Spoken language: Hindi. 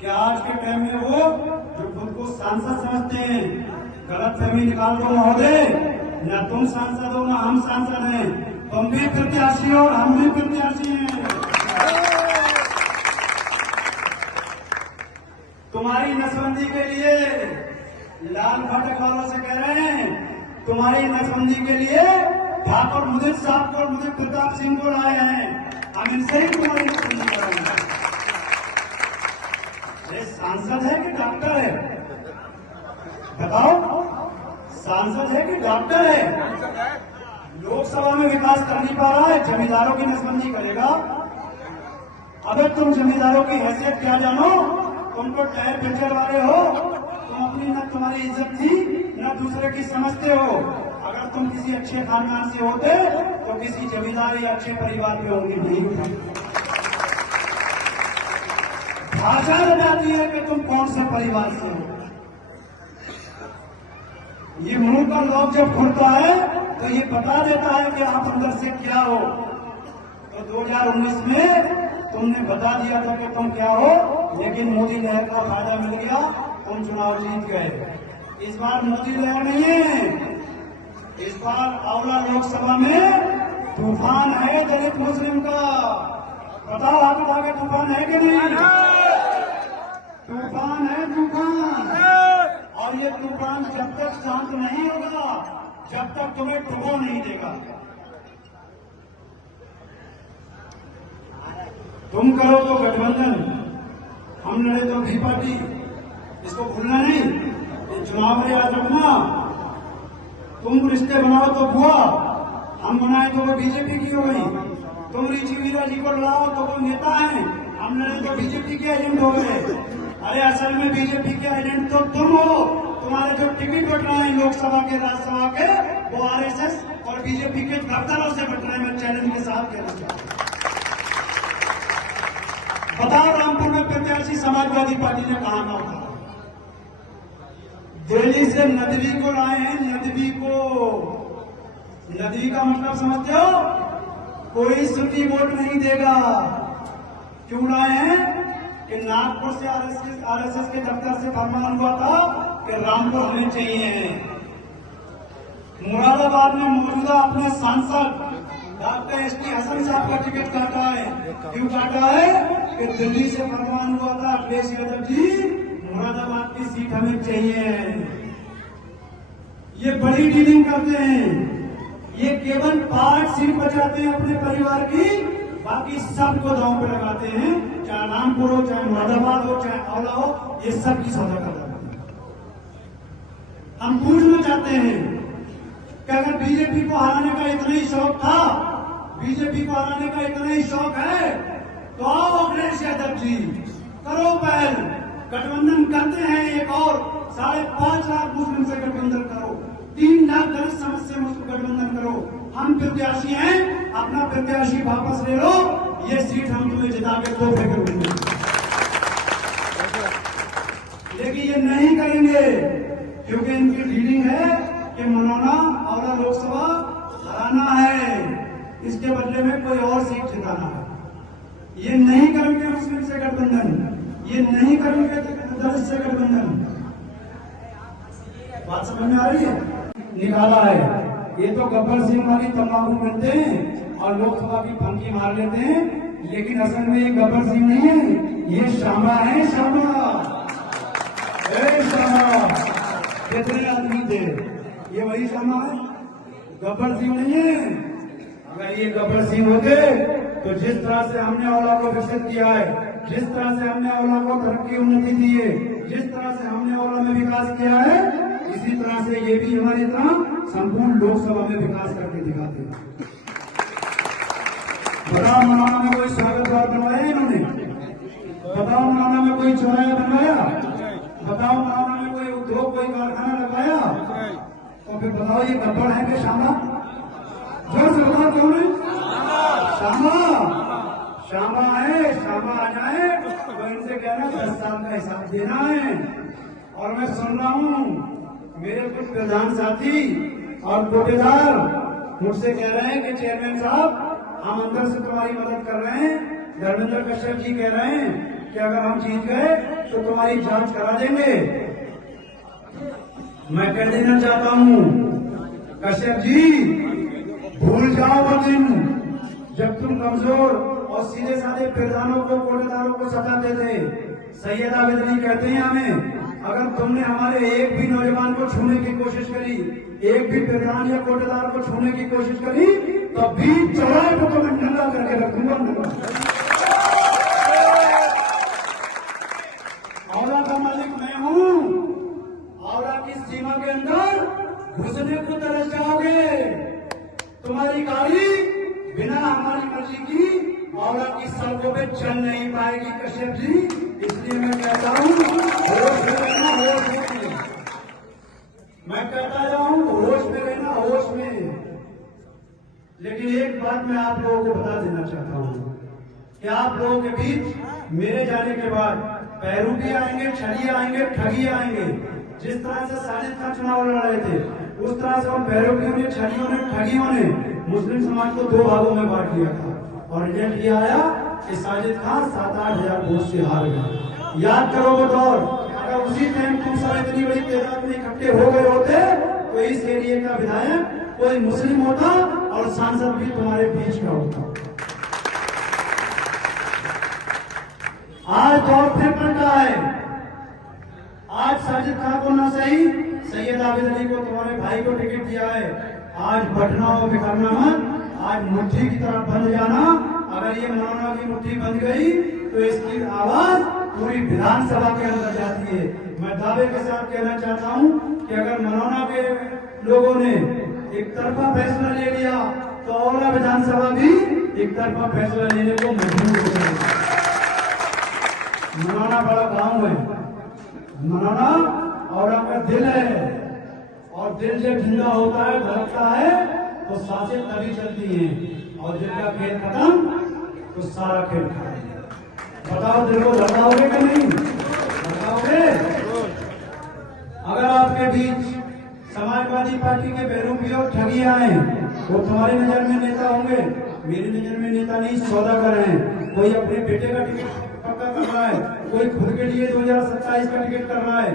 कि आज के टाइम में वो जो खुद को सांसद समझते हैं, गलत फहमी निकाल दो महोदय, न तुम सांसद हो न हम सांसद हैं, तुम भी प्रत्याशी हो और हम भी प्रत्याशी हैं। तुम्हारी नसबंदी के लिए लाल फाटक वालों से कह रहे हैं, तुम्हारी नसबंदी के लिए ठाकुर मुदित साहब को और मुदित प्रताप सिंह को लाए हैं, हम इनसे ही तुम्हारी नसबंदी करेंगे। ये सांसद है कि डॉक्टर है? बताओ, सांसद है कि डॉक्टर है? लोकसभा में विकास कर नहीं पा रहा है, जमींदारों की नसबंदी करेगा। अगर तुम जमींदारों की हैसियत क्या जानो, तुम तो टायर पंचर वाले हो, तुम अपनी न तुम्हारी इज्जत थी न दूसरे की समझते हो। अगर तुम किसी अच्छे खानदान से होते तो किसी जमींदार या अच्छे परिवार के होंगे नहीं। भाषा बताती है कि तुम कौन से परिवार से हो। ये मुंह का लॉक जब खुलता है तो ये बता देता है कि आप अंदर से क्या हो। तो 2019 में तुमने बता दिया था कि तुम क्या हो, लेकिन मोदी लहर का फायदा मिल गया, तुम चुनाव जीत गए। इस बार मोदी लहर नहीं है, इस बार आंवला लोकसभा में तूफान है दलित मुस्लिम का। बताओ हाथ उठा के, तूफान है कि नहीं? तूफान है, तूफान। और ये तूफान जब तक शांत नहीं होगा, जब तक तुम्हें डुबो नहीं देगा। तुम करो तो गठबंधन, हम लड़े तो भी पार्टी, इसको भूलना नहीं। ये चुनाव में याद रखना, तुम रिश्ते बनाओ तो बुआ, हम बनाए तो वो बीजेपी की हो गई। तुम ऋषि वीरा जी को लड़ाओ तो वो नेता है, हम लड़े तो बीजेपी के एजेंट हो गए। अरे असल में बीजेपी के एजेंट तो तुम हो। तुम्हारे जो टिकट बट रहे हैं लोकसभा के, राज्यसभा के, वो आरएसएस और बीजेपी के दफ्तरों से बट रहे हैं। मैं चैलेंज के साथ कहना चाहता हूं। बताओ, रामपुर में प्रत्याशी समाजवादी पार्टी ने कहा ना था? दिल्ली से नदवी को लाए हैं, नदवी को। नदवी का मतलब समझते हो? कोई सुन्नी वोट नहीं देगा। क्यों लाए हैं? कि नागपुर से आरएसएस के दफ्तर से फरमान हुआ था कि रामपुर होने चाहिए। मुरादाबाद में मौजूदा अपने सांसद डॉक्टर एसटी हसन साहब का टिकट काटा है। क्यों काटा है? कि दिल्ली से फरमान हुआ था, अखिलेश यादव जी मुरादाबाद की सीट हमें चाहिए। ये बड़ी डीलिंग करते हैं, ये केवल 5 सीट बचाते हैं अपने परिवार की, बाकी सबको दांव पे लगाते हैं। चाहे रामपुर हो, चाहे मुरादाबाद हो, चाहे आंवला हो, ये सब की सौदा कर रहे हैं। हम पूछना चाहते हैं कि अगर बीजेपी को हराने का इतना ही शौक था, बीजेपी को हराने का इतना ही शौक है, तो आओ अखिलेश यादव जी, करो पहल, गठबंधन करते हैं। एक और 5.5 लाख मुस्लिम से गठबंधन करो, 3 लाख दलित समाज से गठबंधन करो। हम प्रत्याशी हैं, अपना प्रत्याशी वापस ले लो, ये सीट हम तुम्हें जिता के तोहफे कर देंगे। लेकिन ये नहीं करेंगे क्योंकि इनकी डीलिंग है कि मनोना आंवला लोकसभा हराना है, इसके बदले में कोई और सीट जिताना है। ये नहीं करेंगे मुस्लिम से गठबंधन, ये नहीं करेंगे दलित से गठबंधन। बात समझ में आ रही है? निकाला है। ये तो गब्बर सिंह वाली तंबाकू मिलते हैं और लोकसभा की फंकी मार लेते हैं, लेकिन असल में ये गब्बर सिंह नहीं है, ये श्यामा है। श्यामा, श्यामा कितने आदमी थे, ये वही श्यामा है, गब्बर सिंह नहीं है। अगर ये गब्बर सिंह होते तो जिस तरह से हमने आंवला को विकसित किया है, जिस तरह से हमने आंवला को तरक्की उन्नति दी है, जिस तरह से हमने आंवला में विकास किया है, इसी तरह से ये भी हमारी तरह संपूर्ण लोकसभा में विकास करके दिखाते हैं। बताओ, मनाना में कोई स्वागत द्वार बनवाया इन्होंने? बताओ, मनाना में कोई चौराहा बनवाया? बताओ, मनाना में कोई उद्योग, कोई कारखाना लगाया? तो फिर बताओ, ये गब्बर है कि श्यामा? जो सरकार क्यों नहीं? श्यामा, श्यामा है। श्यामा आ जाए तो इनसे कहना 10 साल का हिसाब देना है। और मैं सुन रहा हूँ मेरे कुछ प्रधान साथी और कोटेदार मुझसे कह रहे हैं कि चेयरमैन साहब, हम अंदर से तुम्हारी मदद कर रहे हैं। धर्मेंद्र कश्यप जी कह रहे हैं कि अगर हम जीत गए तो तुम्हारी जांच करा देंगे। मैं कह देना चाहता हूं कश्यप जी, भूल जाओ वो दिन जब तुम कमजोर और सीधे साधे प्रधानों को, कोटेदारों को सताते थे। सैयद आबिद अली कहते हैं हमें, अगर तुमने हमारे एक भी नौजवान को छूने की कोशिश करी, एक भी प्रधान या कोटेदार को छूने की कोशिश करी, तो बीच चौराहे को तो मैं नंगा करके रखूंगा। औला का मालिक मैं हूं। औला की सीमा के अंदर घुसने को तरस जाओगे। तुम्हारी गाड़ी बिना हमारी मर्जी की औला की सड़कों पे चल नहीं पाएगी कश्यप जी। इसलिए मैं कहता हूं होश में रहना, होश में। मैं कहता जाऊं होश में रहना, होश में। लेकिन एक बात मैं आप लोगों को बता देना चाहता हूं कि आप लोगों के बीच मेरे जाने के बाद पैरू भी आएंगे, छलिए आएंगे, ठगी आएंगे। जिस तरह से साजिद खान चुनाव लड़ रहे थे, उस तरह से उन पैरोगियों ने, छलियों ने, ठगियों ने मुस्लिम समाज को दो भागों में बांट दिया था और रिजल्ट ये आया कि साजिद खान 7-8 हजार वोट से हार गए। याद करो वो दौर। अगर उसी टाइम तुम सब इतनी बड़ी तादाद में इकट्ठे हो गए होते तो इस एरिया का विधायक कोई मुस्लिम होता और सांसद भी तुम्हारे बीच का होता। आज दौर फिर पलटा है। आज साजिद खान को ना सही, सैयद आबिद अली को, तुम्हारे भाई को टिकट दिया है। आज बटना और बिखरना मत, आज मुट्ठी की तरफ बंद जाना। अगर ये मनोना की मुट्ठी बंद गई तो इसकी आवाज पूरी विधानसभा के अंदर जाती है। मैं दावे के साथ कहना चाहता हूं कि अगर मनोना के लोगों ने एक तरफा फैसला ले लिया तो औला विधानसभा भी एक तरफा फैसला लेने को मजबूर हो जाएगी। मनोना बड़ा गांव है, मनोना औला का दिल है और दिल जब ठंडा होता है, धड़कता है तो सांसें तभी चलती हैं और दिल का खेल खत्म तो सारा खेल खत्म। बताओ दिल को धड़काओगे कि नहीं? धड़काओगे? अगर आपके बीच समाजवादी पार्टी के बेरूपी और ठगी आए, वो तुम्हारी नजर में नेता होंगे, मेरी नजर में नेता नहीं, सौदागर हैं। कोई अपने बेटे का टिकट पक्का कर रहा है, कोई खुद के लिए 2027 का टिकट कर रहा है।